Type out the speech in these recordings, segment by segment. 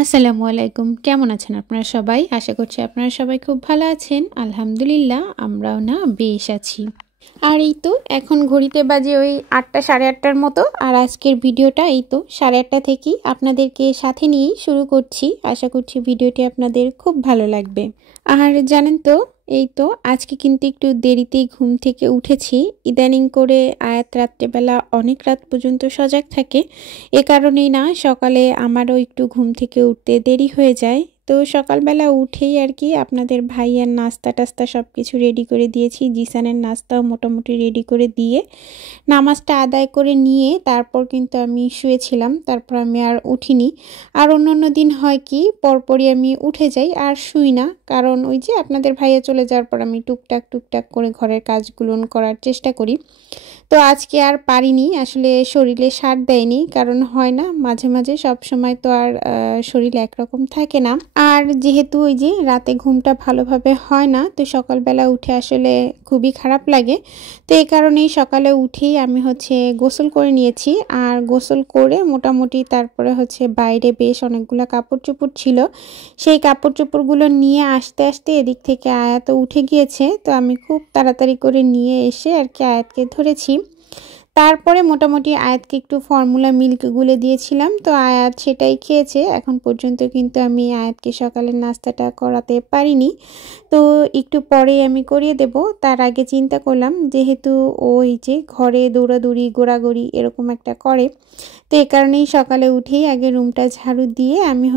আসসালামু আলাইকুম। কেমন আছেন আপনারা সবাই? আশা করছি আপনারা সবাই খুব ভালো আছেন। আলহামদুলিল্লাহ আমরাও না বেশ আছি। আর এই তো এখন ঘড়িতে বাজে ওই ৮টা ৮:৩০টার মতো। আর আজকের ভিডিওটা এই তো ৮:৩০ থেকেই আপনাদেরকে সাথে নিয়েই শুরু করছি। আশা করছি ভিডিওটি আপনাদের খুব ভালো লাগবে। আর জানেন তো এই তো আজকে কিন্তু একটু দেরিতেই ঘুম থেকে উঠেছি। ইদানিং করে আয়াত রাত্রেবেলা অনেক রাত পর্যন্ত সজাগ থাকে। এ কারণেই না সকালে আমারও একটু ঘুম থেকে উঠতে দেরি হয়ে যায়। তো সকালবেলা উঠেই আর কি আপনাদের ভাইয়ার নাস্তা টাস্তা সব কিছু রেডি করে দিয়েছি। জিসানের নাস্তাও মোটামুটি রেডি করে দিয়ে নামাজটা আদায় করে নিয়ে তারপর কিন্তু আমি শুয়েছিলাম। তারপর আমি আর উঠিনি। আর অন্য দিন হয় কি পরপরই আমি উঠে যাই আর শুই না, কারণ ওই যে আপনাদের ভাইয়া চলে যাওয়ার পর আমি টুকটাক করে ঘরের কাজগুলো করার চেষ্টা করি। তো আজকে আর পারিনি, আসলে শরীরে সাথ দেয়নি, কারণ হয় না মাঝে মাঝে সব সময় তো আর শরীর একরকম থাকে না। আর যেহেতু ওই যে রাতে ঘুমটা ভালোভাবে হয় না, তো সকালবেলা উঠে আসলে খুবই খারাপ লাগে। তো এই কারণেই সকালে উঠেই আমি গোসল করে নিয়েছি। আর গোসল করে মোটামুটি তারপরে বাইরে বেশ অনেকগুলো কাপড় চোপড় ছিল, সেই কাপড় চোপড়গুলো নিয়ে আসতে আসতে এদিক থেকে আয়াত উঠে গিয়েছে। তো আমি খুব তাড়াতাড়ি করে নিয়ে এসে আর কি আয়াতকে ধরেছি। তারপরে মোটামুটি আয়াতকে একটু ফর্মুলা মিল্ক গুলে দিয়েছিলাম, তো আয়াত সেটাই খেয়েছে। এখন পর্যন্ত কিন্তু আমি আয়াতকে সকালের নাস্তাটা করাতে পারিনি, তো একটু পরেই আমি করিয়ে দেব। তার আগে চিন্তা করলাম, যেহেতু ওই যে ঘরে দৌড়াদৌড়ি গোড়াগড়ি এরকম একটা করে, তো এই কারণেই সকালে উঠেই আগে রুমটা ঝাড়ু দিয়ে আমি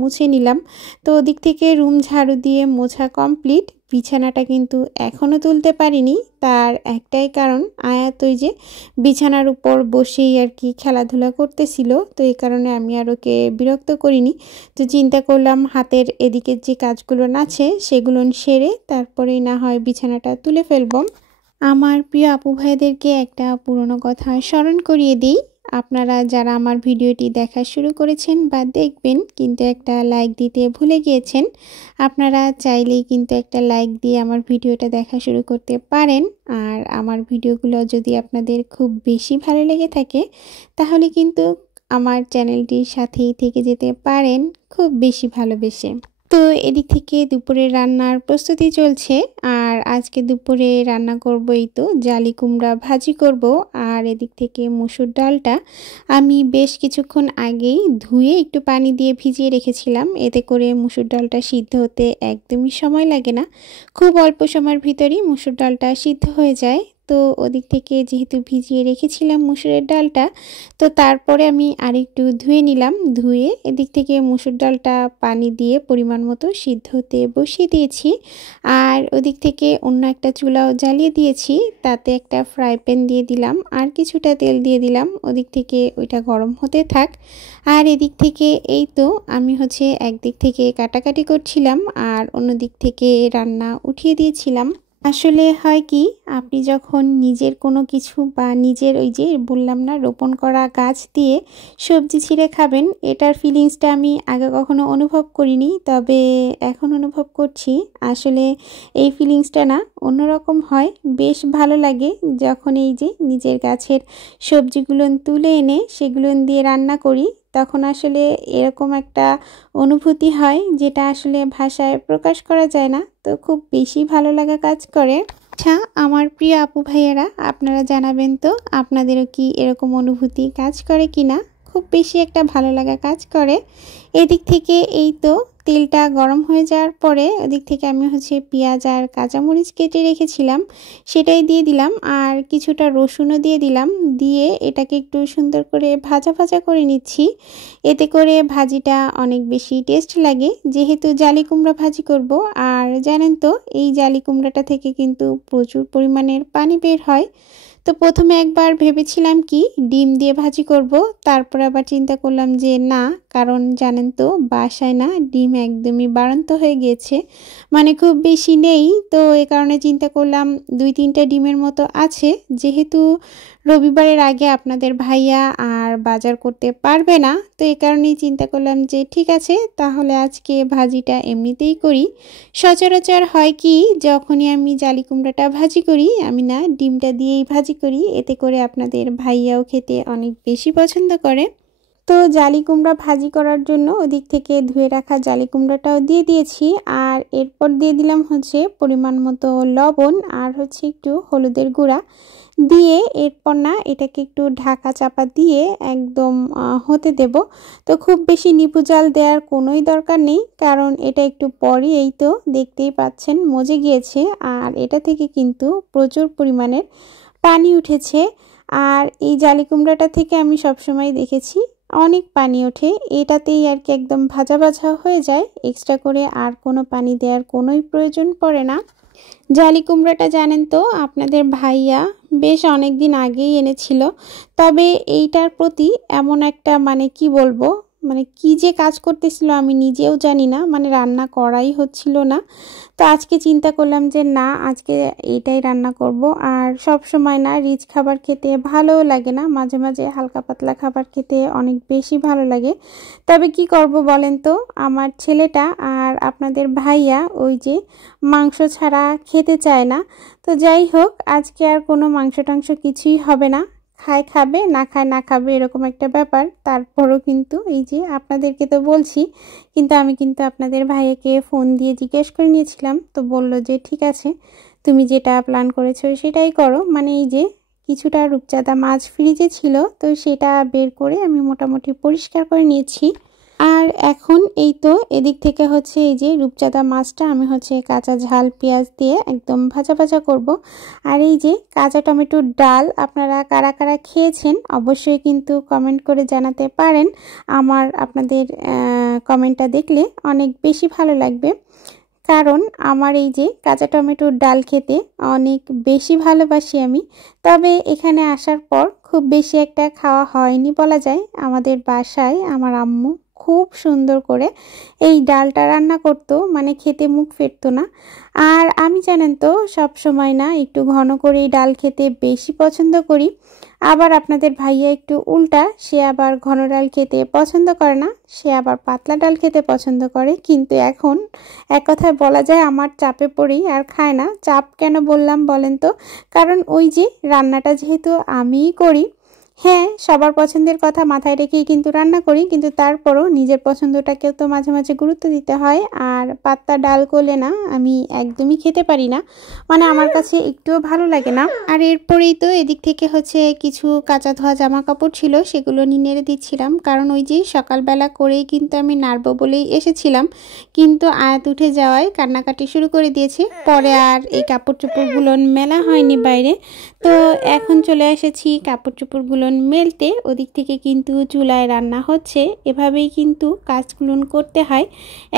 মুছে নিলাম। তো ওদিক থেকে রুম ঝাড়ু দিয়ে মোছা কমপ্লিট। বিছানাটা কিন্তু এখনও তুলতে পারিনি, তার একটাই কারণ আয়াত ওই যে বিছানার উপর বসেই আর কি খেলাধুলা করতেছিল। তো এই কারণে আমি আর ওকে বিরক্ত করিনি। তো চিন্তা করলাম হাতের এদিকের যে কাজগুলো আছে সেগুলো সেরে তারপরেই না হয় বিছানাটা তুলে ফেলব। আমার প্রিয় আপু ভাইদেরকে একটা পুরনো কথা স্মরণ করিয়ে দিই। আপনারা যারা আমার ভিডিওটি দেখা শুরু করেছেন বা দেখবেন কিন্তু একটা লাইক দিতে ভুলে গিয়েছেন, আপনারা চাইলেই কিন্তু একটা লাইক দিয়ে আমার ভিডিওটা দেখা শুরু করতে পারেন। আর আমার ভিডিওগুলো যদি আপনাদের খুব বেশি ভালো লেগে থাকে তাহলে কিন্তু আমার চ্যানেলটির সাথেই থেকে যেতে পারেন খুব বেশি ভালোবেসে। তো এদিক থেকে দুপুরের রান্নার প্রস্তুতি চলছে। আর আজকে দুপুরে রান্না করব এই তো জালি কুমড়া ভাজি করব। আর এদিক থেকে মসুর ডালটা আমি বেশ কিছুক্ষণ আগেই ধুয়ে একটু পানি দিয়ে ভিজিয়ে রেখেছিলাম, এতে করে মসুর ডালটা সিদ্ধ হতে একদমই সময় লাগে না, খুব অল্প সময়ের ভিতরেই মসুর ডালটা সিদ্ধ হয়ে যায়। তো ওদিক থেকে যেহেতু ভিজিয়ে রেখেছিলাম মসুরের ডালটা, তো তারপরে আমি আরেকটু ধুয়ে নিলাম। ধুয়ে এদিক থেকে মসুর ডালটা পানি দিয়ে পরিমাণ মতো সিদ্ধ হতে বসিয়ে দিয়েছি। আর ওদিক থেকে অন্য একটা চুলাও জ্বালিয়ে দিয়েছি, তাতে একটা ফ্রাই প্যান দিয়ে দিলাম আর কিছুটা তেল দিয়ে দিলাম। ওদিক থেকে ওইটা গরম হতে থাক। আর এদিক থেকে এই তো আমি একদিক থেকে কাটাকাটি করছিলাম আর অন্য দিক থেকে রান্না উঠিয়ে দিয়েছিলাম। আসলে হয় কি, আপনি যখন নিজের কোনো কিছু বা নিজের ওই যে বললাম না রোপণ করা গাছ দিয়ে সবজি ছিঁড়ে খাবেন, এটার ফিলিংসটা আমি আগে কখনো অনুভব করিনি, তবে এখন অনুভব করছি। আসলে এই ফিলিংসটা না অন্যরকম হয়, বেশ ভালো লাগে যখন এই যে নিজের গাছের সবজিগুলো তুলে এনে সেগুলো দিয়ে রান্না করি। তখন আসলে এরকম একটা অনুভূতি হয় যেটা আসলে ভাষায় প্রকাশ করা যায় না, তো খুব বেশি ভালো লাগা কাজ করে। আচ্ছা আমার প্রিয় আপু ভাইয়েরা, আপনারা জানাবেন তো আপনাদেরও কি এরকম অনুভূতি কাজ করে কিনা, খুব বেশি একটা ভালো লাগা কাজ করে। এদিক থেকে এই তো তেলটা গরম হয়ে যাওয়ার পরে ওদিক থেকে আমি পেঁয়াজ আর কাঁচামরিচ কেটে রেখেছিলাম সেটাই দিয়ে দিলাম, আর কিছুটা রসুনও দিয়ে দিলাম। দিয়ে এটাকে একটু সুন্দর করে ভাজা ভাজা করে নিচ্ছি, এতে করে ভাজিটা অনেক বেশি টেস্ট লাগে। যেহেতু জালি কুমড়া ভাজি করব, আর জানেন তো এই জালি কুমড়াটা থেকে কিন্তু প্রচুর পরিমাণের পানি বের হয়। তো প্রথমে একবার ভেবেছিলাম কি ডিম দিয়ে ভাজি করব, তারপর আবার চিন্তা করলাম যে না, কারণ জানেন তো বাসায় না ডিম একদমই বাড়ন্ত হয়ে গিয়েছে, মানে খুব বেশি নেই। তো এ কারণে চিন্তা করলাম 2-3টা ডিমের মতো আছে, যেহেতু রবিবারের আগে আপনাদের ভাইয়া আর বাজার করতে পারবে না, তো এই কারণেই চিন্তা করলাম যে ঠিক আছে তাহলে আজকে ভাজিটা এমনিতেই করি। সচরাচর হয় কি, যখনই আমি জালি কুমড়াটা ভাজি করি আমি না ডিমটা দিয়েই ভাজি করি, এতে করে আপনাদের ভাইয়াও খেতে অনেক বেশি পছন্দ করে। তো জালি কুমড়া ভাজি করার জন্য ওদিক থেকে ধুয়ে রাখা জালি কুমড়াটাও দিয়ে দিয়েছি। আর এরপর দিয়ে দিলাম হচ্ছে পরিমাণ মতো লবণ আর হচ্ছে একটু হলুদের গুঁড়া দিয়ে এরপর না এটাকে একটু ঢাকা চাপা দিয়ে একদম হতে দেব। তো খুব বেশি নিভু জাল দেওয়ার কোনোই দরকার নেই, কারণ এটা একটু পরই এই তো দেখতেই পাচ্ছেন মজে গিয়েছে। আর এটা থেকে কিন্তু প্রচুর পরিমাণের পানি উঠেছে। আর এই জালি কুমড়াটা থেকে আমি সবসময় দেখেছি অনেক পানি ওঠে, এটাতেই আর কি একদম ভাজা ভাজা হয়ে যায়, এক্সট্রা করে আর কোনো পানি দেওয়ার কোনোই প্রয়োজন পড়ে না। জালি কুমড়াটা জানেন তো আপনাদের ভাইয়া বেশ অনেক দিন আগেই এনেছিল, তবে এইটার প্রতি এমন একটা মানে কি বলবো, মানে কি যে কাজ করতেছিল আমি নিজেও জানি না, মানে রান্না করাই হচ্ছিল না। তো আজকে চিন্তা করলাম যে না, আজকে এইটাই রান্না করব। আর সব সময় না রিচ খাবার খেতে ভালোও লাগে না, মাঝে মাঝে হালকা পাতলা খাবার খেতে অনেক বেশি ভালো লাগে। তবে কি করব বলেন তো, আমার ছেলেটা আর আপনাদের ভাইয়া ওই যে মাংস ছাড়া খেতে চায় না। তো যাই হোক, আজকে আর কোনো মাংস টাংস কিছুই হবে না, খায় খাবে, না খায় না খাবে, এরকম একটা ব্যাপার। তারপরও কিন্তু এই যে আপনাদেরকে তো বলছি, কিন্তু আমি কিন্তু আপনাদের ভাইয়াকে ফোন দিয়ে জিজ্ঞেস করে নিয়েছিলাম, তো বলল যে ঠিক আছে তুমি যেটা প্ল্যান করেছো সেটাই করো। মানে এই যে কিছুটা রূপচাঁদা মাছ ফ্রিজে ছিল, তো সেটা বের করে আমি মোটামুটি পরিষ্কার করে নিয়েছি। আর এখন এই তো এদিক থেকে হচ্ছে এই যে রূপচাঁদা মাছটা আমি হচ্ছে কাঁচা ঝাল পেঁয়াজ দিয়ে একদম ভাজা ভাজা করব। আর এই যে কাঁচা টমেটোর ডাল আপনারা কারা কারা খেয়েছেন অবশ্যই কিন্তু কমেন্ট করে জানাতে পারেন। আপনাদের কমেন্টটা দেখলে অনেক বেশি ভালো লাগবে, কারণ আমার এই যে কাঁচা টমেটোর ডাল খেতে অনেক বেশি ভালোবাসি আমি। তবে এখানে আসার পর খুব বেশি একটা খাওয়া হয়নি বলা যায়। আমাদের বাসায় আমার আম্মু খুব সুন্দর করে এই ডালটা রান্না করতো, মানে খেতে মুখ ফেরতো না। আর আমি জানেন তো সব সময় না একটু ঘন করে ডাল খেতে বেশি পছন্দ করি। আবার আপনাদের ভাইয়া একটু উল্টা, সে আবার ঘন ডাল খেতে পছন্দ করে না, সে আবার পাতলা ডাল খেতে পছন্দ করে। কিন্তু এখন এক কথায় বলা যায় আমার চাপে পড়েই আর খায় না। চাপ কেন বললাম বলেন তো, কারণ ওই যে রান্নাটা যেহেতু আমিই করি, হ্যাঁ সবার পছন্দের কথা মাথায় রেখেই কিন্তু রান্না করি, কিন্তু তারপরও নিজের পছন্দটাকেও তো মাঝে মাঝে গুরুত্ব দিতে হয়। আর পাতলা ডাল করলে না আমি একদমই খেতে পারি না, মানে আমার কাছে একটুও ভালো লাগে না। আর এরপরেই তো এদিক থেকে হচ্ছে কিছু কাঁচা ধোয়া জামা কাপড় ছিল, সেগুলো নিয়ে নেড়ে দিচ্ছিলাম, কারণ ওই যে সকালবেলা করেই কিন্তু আমি নাড়বো বলেই এসেছিলাম, কিন্তু আয়াত উঠে যাওয়ায় কান্নাকাটি শুরু করে দিয়েছে। পরে আর এই কাপড় চোপড়গুলো মেলা হয়নি বাইরে, তো এখন চলে এসেছি কাপড় চোপড়গুলো মেলতে। ওদিক থেকে কিন্তু চুলায় রান্না হচ্ছে, এভাবেই কিন্তু কাজগুলো করতে হয়।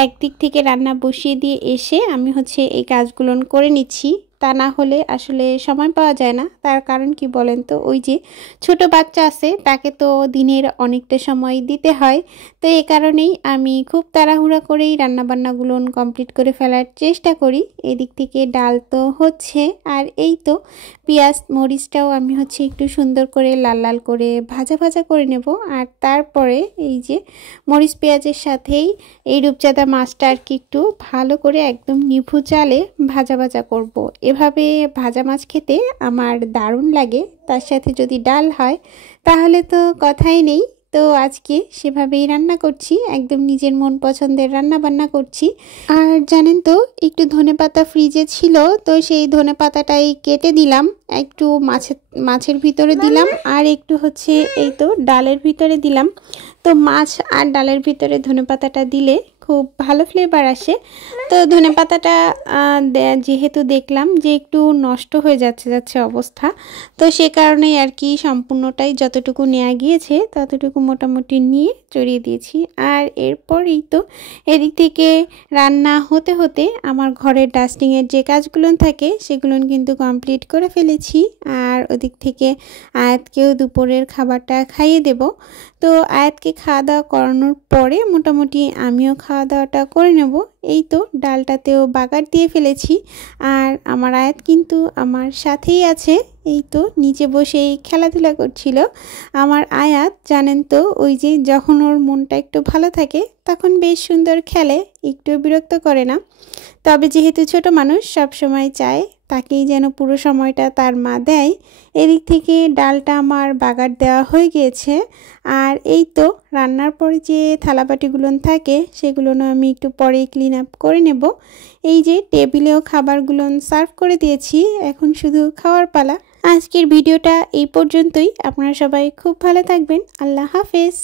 একদিক থেকে রান্না বসিয়ে দিয়ে এসে আমি হচ্ছে এই কাজগুলো করে নিচ্ছি, তা না হলে আসলে সময় পাওয়া যায় না। তার কারণ কি বলেন তো, ওই যে ছোট বাচ্চা আছে, তাকে তো দিনের অনেকটা সময় দিতে হয়। তো এই কারণেই আমি খুব তাড়াহুড়া করেই রান্নাবান্নাগুলো কমপ্লিট করে ফেলার চেষ্টা করি। এদিক থেকে ডাল তো হচ্ছে, আর এই তো পেঁয়াজ মরিচটাও আমি হচ্ছে একটু সুন্দর করে লাল লাল করে ভাজা ভাজা করে নেব। আর তারপরে এই যে মরিচ পেঁয়াজের সাথেই এই রূপচাঁদা মাছটা আর কি একটু ভালো করে একদম নিভু জালে ভাজা ভাজা করব। এভাবে ভাজা মাছ খেতে আমার দারুণ লাগে, তার সাথে যদি ডাল হয় তাহলে তো কথাই নেই। তো আজকে সেভাবেই রান্না করছি, একদম নিজের মন পছন্দের রান্না বান্না করছি। আর জানেন তো একটু ধনেপাতা ফ্রিজে ছিল, তো সেই ধনেপাতাটাই কেটে দিলাম, একটু মাছের ভিতরে দিলাম, আর একটু হচ্ছে এই তো ডালের ভিতরে দিলাম। তো মাছ আর ডালের ভিতরে ধনেপাতাটা দিলে খুব ভালো ফ্লেভার আসে। তো ধনেপাতাটা যেহেতু দেখলাম যে একটু নষ্ট হয়ে যাচ্ছে অবস্থা, তো সে কারণেই আর কি সম্পূর্ণটাই যতটুকু নেওয়া গিয়েছে ততটুকু মোটামুটি নিয়ে চড়িয়ে দিয়েছি। আর এরপরই তো এদিক থেকে রান্না হতে হতে আমার ঘরের ডাস্টিংয়ের যে কাজগুলো থাকে সেগুলো কিন্তু কমপ্লিট করে ফেলেছি। আর ওদিক থেকে আয়াতকেও দুপুরের খাবারটা খাইয়ে দেব। তো আয়াতকে খাওয়া দাওয়া করানোর পরে মোটামুটি আমিও খাওয়া দাওয়াটা করে নেব। এই তো ডালটাতেও বাগার দিয়ে ফেলেছি, আর আমার আয়াত কিন্তু আমার সাথেই আছে, এই তো নিচে বসেই খেলাধুলা করছিল। আমার আয়াত জানেন তো ওই যে যখন ওর মনটা একটু ভালো থাকে তখন বেশ সুন্দর খেলে, একটু বিরক্ত করে না। তবে যেহেতু ছোট মানুষ সব সময় চায় তাকেই যেন পুরো সময়টা তার মা দেয়। এদিক থেকে ডালটা আমার বাগার দেওয়া হয়ে গিয়েছে। আর এই তো রান্নার পরে যে থালাবাটিগুলো থাকে সেগুলো আমি একটু পরেই ক্লিন আপ করে নেব। এই যে টেবিলেও খাবারগুলো সার্ভ করে দিয়েছি, এখন শুধু খাওয়ার পালা। আজকের ভিডিওটা এই পর্যন্তই। আপনারা সবাই খুব ভালো থাকবেন। আল্লাহ হাফেজ।